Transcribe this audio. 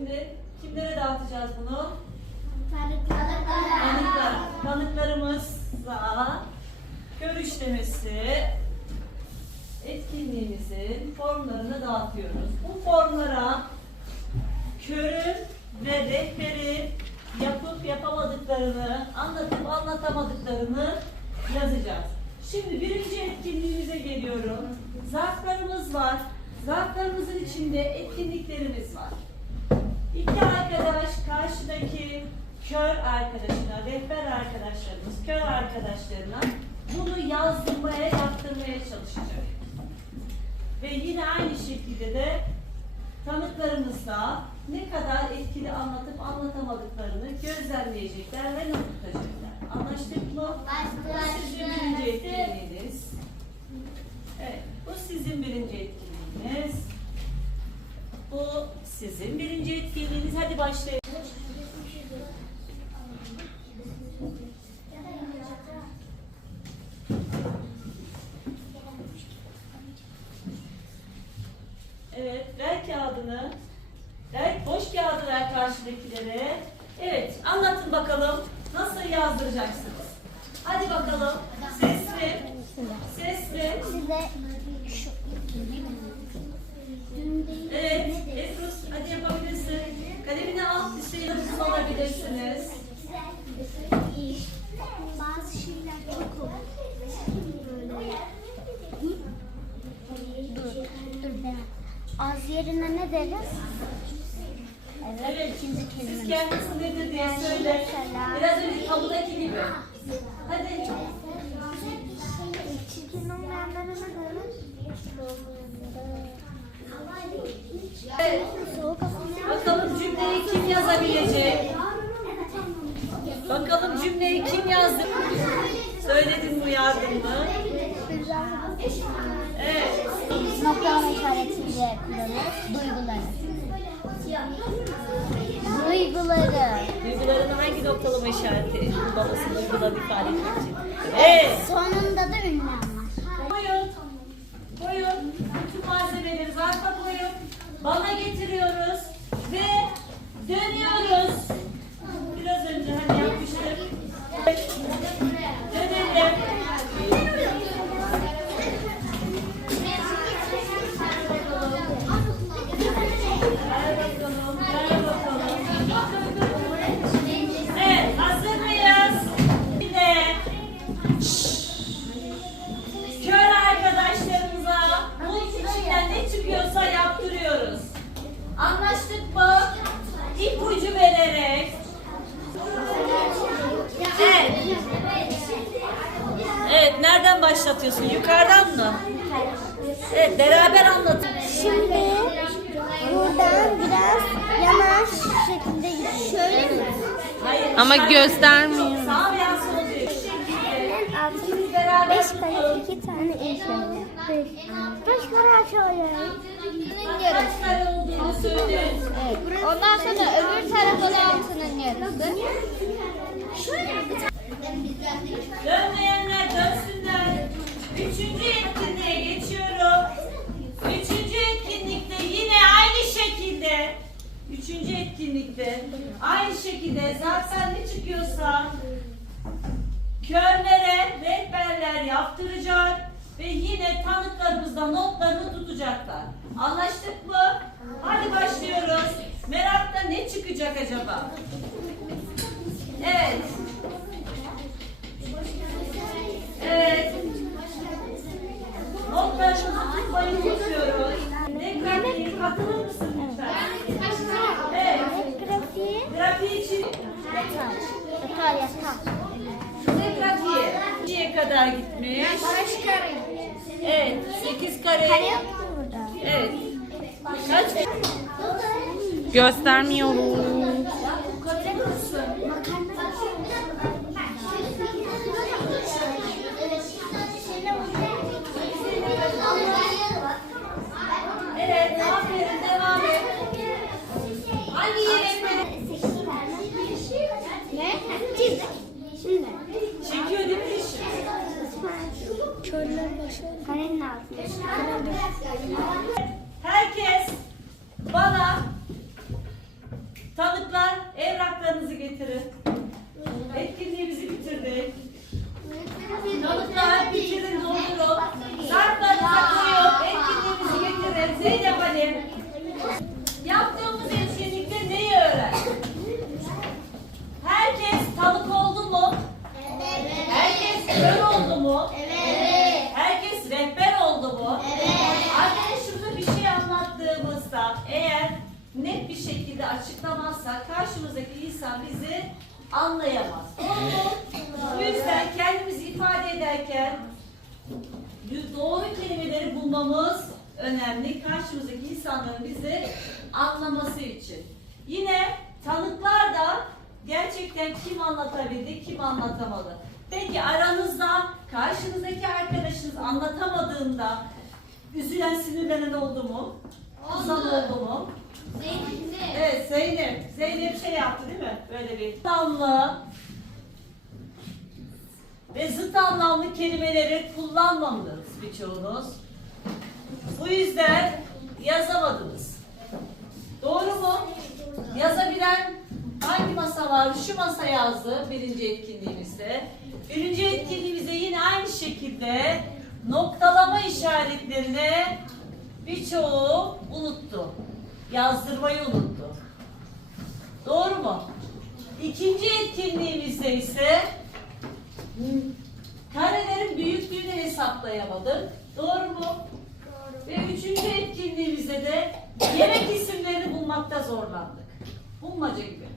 Şimdi kimlere dağıtacağız bunu? Tanıklar. Tanıklarımızla kör işlemesi etkinliğimizin formlarını dağıtıyoruz. Bu formlara körün ve rehberin yapıp yapamadıklarını, anlatıp anlatamadıklarını yazacağız. Şimdi birinci etkinliğimize geliyorum. Zarflarımız var. Zarflarımızın içinde etkinliklerimiz var. İki arkadaş karşıdaki kör arkadaşına, rehber arkadaşlarımız, kör arkadaşlarına bunu yazdırmaya, yaptırmaya çalışacak. Ve yine aynı şekilde de tanıklarımız da ne kadar etkili anlatıp anlatamadıklarını gözlemleyecekler ve not tutacaklar. Anlaştık mı? Bu sizin birinci etkinliğiniz. Evet, bu sizin birinci etkinliğiniz. Bu sizin birinci etkinliğiniz. Hadi başlayalım. Evet, ver kağıdını. Ver, boş kağıdı ver karşıdakilere. Evet, anlatın bakalım. Nasıl yazdıracaksınız? Hadi bakalım. Sesli. Sesli. Size şu Az yerine ne deriz? Evet, ikinci siz kelime. kendisi nedir diye söyle. Biraz önce tabudaki gibi. Hadi. Çirkin olmayanlara ne deriz? Evet, bakalım cümleyi kim yazabilecek? Bakalım cümleyi kim yazdı? Söyledin bu yardım mı? Evet. Noktalama işaretiyle kullanırız. Duyguları. Duyguları. Duyguların hangi noktalama işareti kullanılsın duyguları ifade etmek için? Evet. Sonunda da ünlem var. Koyun. Koyun. Bütün malzemeleri zarfa koyun. Bana getiriyoruz. Ve çıkıyorsa yaptırıyoruz. Anlaştık mı? İpucu vererek. Evet. Evet, nereden başlatıyorsun? Yukarıdan mı? Evet, beraber anlatın. Şimdi buradan biraz yanaş şekilde şöyle mi? Hayır, Ama göstermiyor. Sağ veya sol diyor. Şu şekilde. Altında beraber beş kare iki tane inşallah. Beş. Beş kare aşağıya. Kaç kare olduğunu söyle. Ondan sonra öbür tarafa da altının yarısı. Dönmeyenler dönsünler. Üçüncü etkinliğe geçiyorum. Üçüncü etkinlikte yine aynı şekilde Üçüncü etkinlikte aynı şekilde zaten ne çıkıyorsa körlere rehberler yaptıracak ve yine tanıklarımızda notlarını tutacaklar. Anlaştık mı? Hadi başlıyoruz. Merakta ne çıkacak acaba? Evet. Evet. Notlarınızı tutmayı tutuyoruz. Ne grafiği katılır mısın lütfen? Evet. Grafiği için Yatar. Yatar yatar. Kadar gitmiş? Baş kare. Evet. 8 kare. Kare yok mu burada? Evet. Kaç? Göstermiyorum. Evet. Aferin. Devam et. Hangi yere? Ne? Çiz. Şimdi. Çekiyor değil mi dişi? Körler başı. Karenin altında. Açıklamazsak karşımızdaki insan bizi anlayamaz. Bu yüzden kendimizi ifade ederken doğru kelimeleri bulmamız önemli. Karşımızdaki insanların bizi anlaması için. Yine tanıklar da gerçekten kim anlatabildi, kim anlatamadı. Peki aranızda karşınızdaki arkadaşınız anlatamadığında üzülen, sinirlenen oldu mu? Kızan oldu mu? Evet Zeynep. Zeynep şey yaptı değil mi? Böyle bir anlamlı ve zıt anlamlı kelimeleri kullanmadınız birçoğunuz. Bu yüzden yazamadınız. Doğru mu? Yazabilen hangi masa var? Şu masa yazdı birinci etkinliğimizde. Birinci etkinliğimizde yine aynı şekilde noktalama işaretlerine birçoğu unuttu. Yazdırmayı unuttu. Doğru mu? İkinci etkinliğimizde ise karelerin büyüklüğünü hesaplayamadık. Doğru mu? Ve üçüncü etkinliğimizde de yemek isimlerini bulmakta zorlandık. Bulmaca gibi